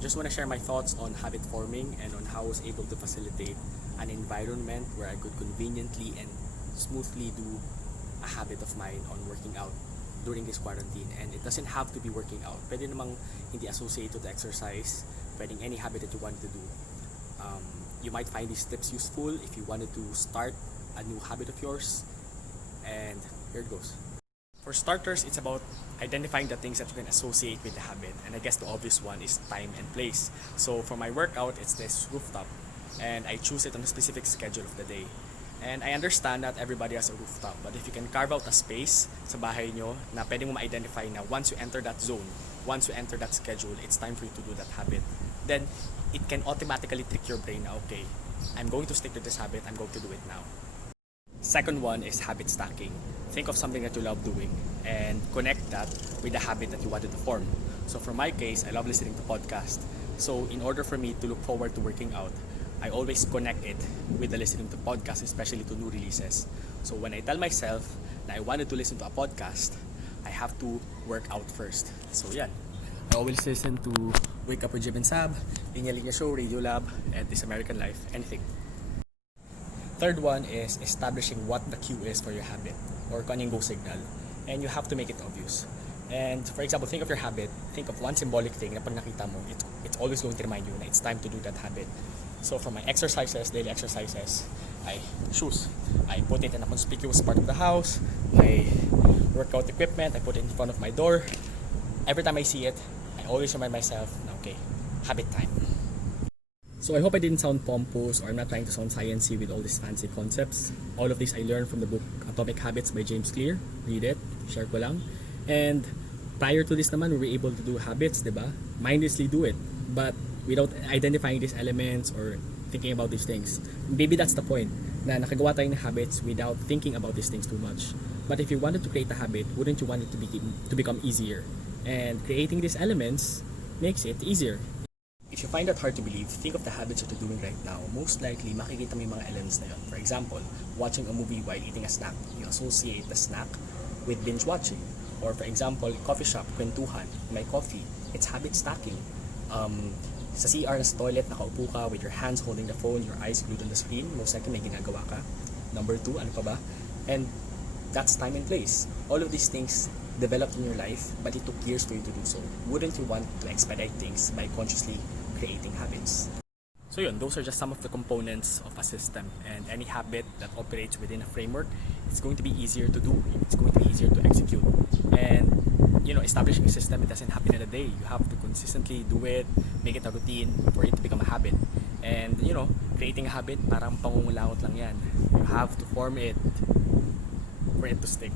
just want to share my thoughts on habit forming and on how I was able to facilitate an environment where I could conveniently and smoothly do a habit of mine on working out during this quarantine. And it doesn't have to be working out. Pwede namang hindi associated to exercise, pwedeng any habit that you want to do. You might find these tips useful if you wanted to start a new habit of yours. And here it goes. For starters, it's about identifying the things that you can associate with the habit. And I guess the obvious one is time and place. So for my workout, it's this rooftop. And I choose it on a specific schedule of the day. And I understand that everybody has a rooftop. But if you can carve out a space sa bahay nyo na pwede mo ma-identify na once you enter that zone, once you enter that schedule, it's time for you to do that habit. Then it can automatically trick your brain na, okay, I'm going to stick to this habit, I'm going to do it now. Second one is habit stacking. Think of something that you love doing and connect that with the habit that you wanted to form. So for my case, I love listening to podcasts. So in order for me to look forward to working out, I always connect it with the listening to podcasts, especially to new releases. So when I tell myself that I wanted to listen to a podcast, I have to work out first. So yan. I always listen to Wake Up with Jib and Sab, Linya Linya Show, Radio Lab, and This American Life, anything. Third one is establishing what the cue is for your habit or kung ano yung go signal, and you have to make it obvious. And for example, think of your habit, think of one symbolic thing na pag nakita mo, it's always going to remind you na it's time to do that habit. So for my exercises, daily exercises, shoes. I put it in a conspicuous part of the house. My workout equipment, I put it in front of my door. Every time I see it, I always remind myself, okay, habit time. So I hope I didn't sound pompous or I'm not trying to sound sciencey with all these fancy concepts. All of this I learned from the book Atomic Habits by James Clear. Read it, share ko lang. And prior to this naman, we were able to do habits, diba? Mindlessly do it, but without identifying these elements or thinking about these things. Maybe that's the point, na nakagawa tayo ng habits without thinking about these things too much. But if you wanted to create a habit, wouldn't you want it to become easier? And creating these elements makes it easier. If you find that hard to believe, think of the habits that you're doing right now. Most likely, makikita mo yung mga elements na yun. For example, watching a movie while eating a snack. You associate the snack with binge watching. Or for example, coffee shop, kwentuhan, may coffee. It's habit stacking. Sa CR, sa toilet, nakaupo ka with your hands holding the phone, your eyes glued on the screen. Most likely, may ginagawa ka. Number 2, ano pa ba? And that's time and place. All of these things developed in your life, but it took years for you to do so. Wouldn't you want to expedite things by consciously creating habits? So yun, those are just some of the components of a system, and any habit that operates within a framework, it's going to be easier to do, it's going to be easier to execute. And establishing a system, it doesn't happen in a day. You have to consistently do it, make it a routine for it to become a habit. And creating a habit, parang pangungulawot lang yan. You have to form it for it to stick.